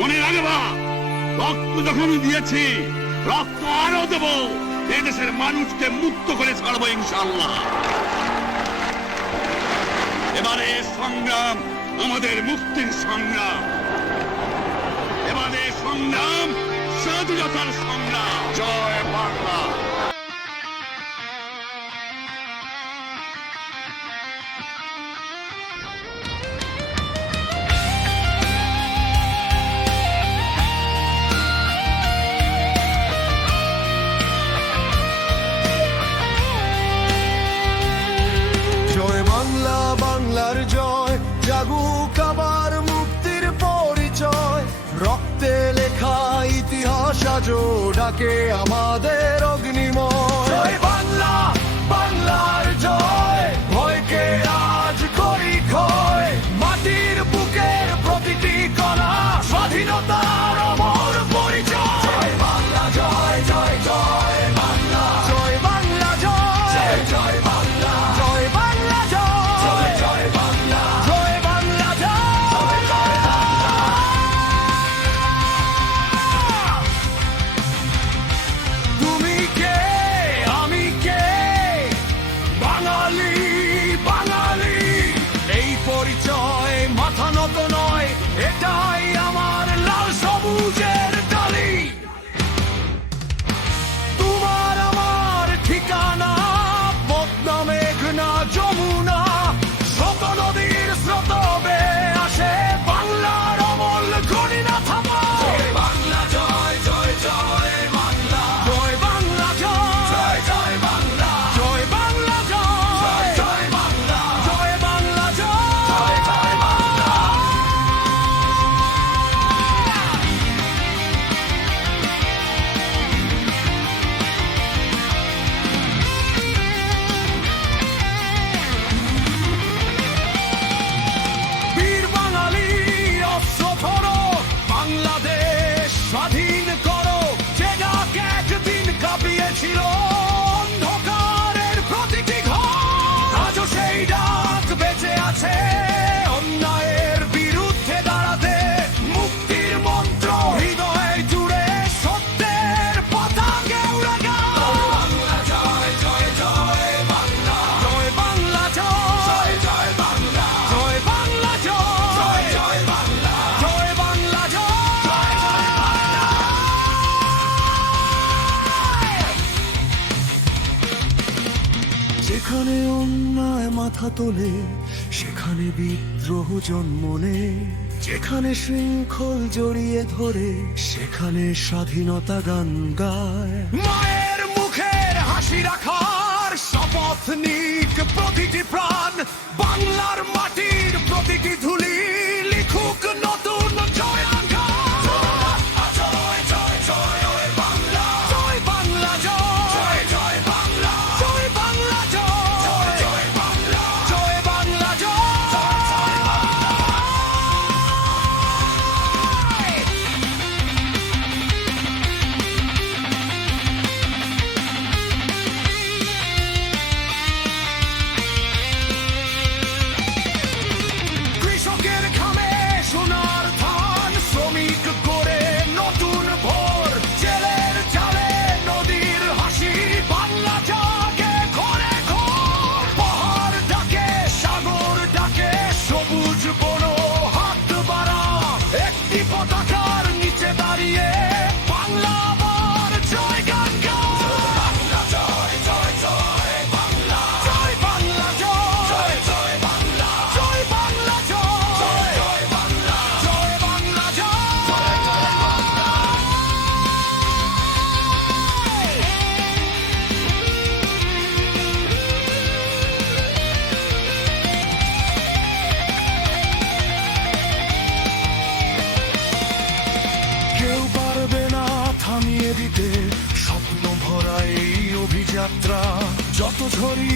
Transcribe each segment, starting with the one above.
মনে রাখবা, রক্ত যখন দিয়েছি, রক্ত আরো দেব। এদেশের মানুষকে মুক্ত করে ছাড়বো ইনশাআল্লাহ। এবারে সংগ্রাম আমাদের মুক্তির সংগ্রাম, এবারে সংগ্রাম স্বাধীনতার সংগ্রাম। জয় বাংলা। জয় বাংলা, বাংলার জয়, জাগুক আবার মুক্তির পরিচয়। রক্তে লেখা ইতিহাস আজও ডাকে আমাদের অগ্নিময়। জয় বাংলা, বাংলার জয়, ভয়কে আজ করি ক্ষয়। মাটির বুকের প্রতিটি কণা স্বাধীনতার অমর পরিচয়। জয় বাংলা, জয় জয় জয় বাংলা, জয় বাংলা জয়, জয় বাংলা, জয় বাংলা জয়, জয় বাংলা, জয় বাংলা জয়, জয় বাংলা। তুমি কে, আমি কে, বাঙালি, বাঙালি। এই পরিচয় মাথা নত নয়, এটাই আমার লাল সবুজের ডালি। তোমার আমার ঠিকানা পদ্মা, মেঘনা, যমুনা, শত নদীর স্রোত বেয়ে আসে বাংলার অমল খনি না থামা। জয় বাংলা, জয় জয় জয় বাংলা, জয় বাংলা জয়, জয় বাংলা, জয় বাংলা জয়, জয় বাংলা, জয় বাংলা জয়, জয় বাংলা। বীর বাঙালি অস্ত্র ধরো, বাংলাদেশ স্বাধীন করো। যে ডাক একদিন কাঁপিয়েছিল অন্ধকারের প্রতিটি ঘর, আজও সেই ডাক বেঁচে আছে অন্যায়ের বিরুদ্ধে দাঁড়াতে। মুক্তির মন্ত্র হৃদয় জুড়ে সত্যের পতাকা উড়ে গাও। বাংলা জয় জয় জয় বাংলা, জয় বাংলা জয়, জয় বাংলা, জয় বাংলা জয়, জয় বাংলা, জয় বাংলা জয়, জয় বাংলা। যেখানে অন্যায় মাথা তোলে সেখানে বিদ্রোহ জন্ম নেয়। যেখানে শৃঙ্খল জড়িয়ে ধরে সেখানে স্বাধীনতা গান গায়। মায়ের মুখের হাসি রাখার শপথ নিক প্রতিটি প্রাণ। বাংলার মাটির প্রতিটি ধুলি লিখুক নতুন জয়াঙ্গার। জয় জয় জয় বাংলা, জয় বাংলা জয়, জয় বাংলা, জয় বাংলা জয়, জয় বাংলা, জয় বাংলা জয়, জয় বাংলা। কৃষকের ঘামে সোনার ধান, শ্রমিক করে নতুন ভোর। জেলের জালে নদীর হাসি, বাংলা জাগে ঘরে ঘর। পাহাড় ডাকে, সাগর ডাকে, সবুজ বন হাত বাড়া। একটি পতাকার নিচে দাঁড়িয়ে বাংলা আবার জয় গান গায়। বাংলা জয় জয় জয় বাংলা, জয় বাংলা জয়, জয় বাংলা, জয় বাংলা জয়, জয় বাংলা, জয় বাংলা জয়, জয় বাংলা। কেউ পারবে না থামিয়ে দিতে স্বপ্ন ভরা এই অভিযাত্রা। যত ঝড়ি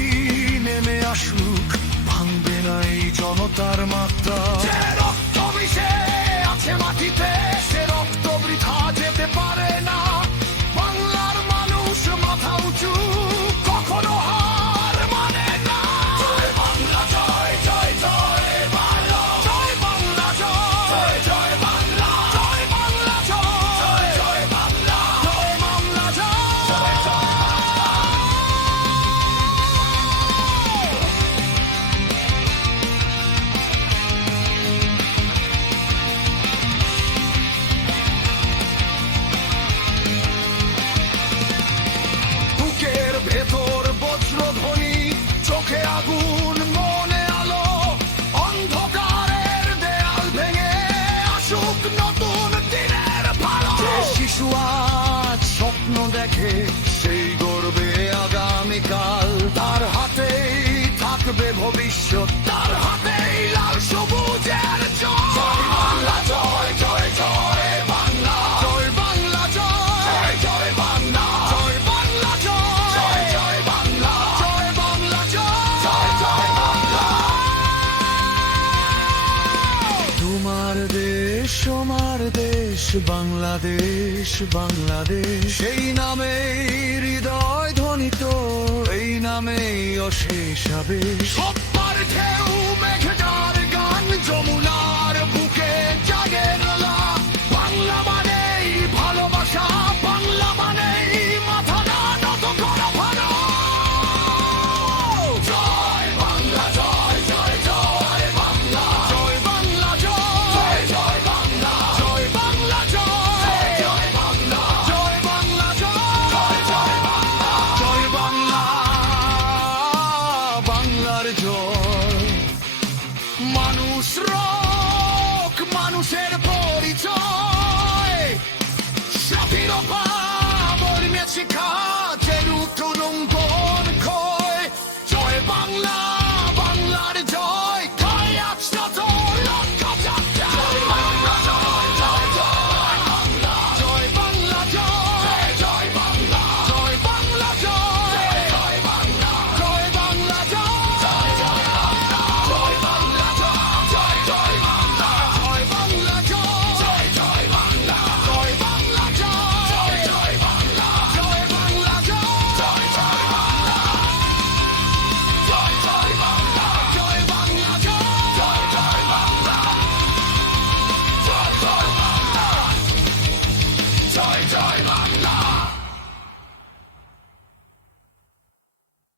নেমে আসুক ভাঙবে না এই জনতার মাত্রা। যে রক্ত মিশে আছে মাটিতে সে রক্ত বৃথা যেতে পারে না। বাংলার মানুষ মাথা উঁচু, কখনো হার মানে না। জয় বাংলা জয় জয় জয় বাংলা, জয় বাংলা জয়, জয় বাংলা, জয় বাংলা। আমার দেশ বাংলাদেশ, বাংলাদেশ সেই নামে হৃদয় ধ্বনিত, এই নামে অশেষ আবেশ। সব্বার ঢেউ মেঘেটার গান, যমুনা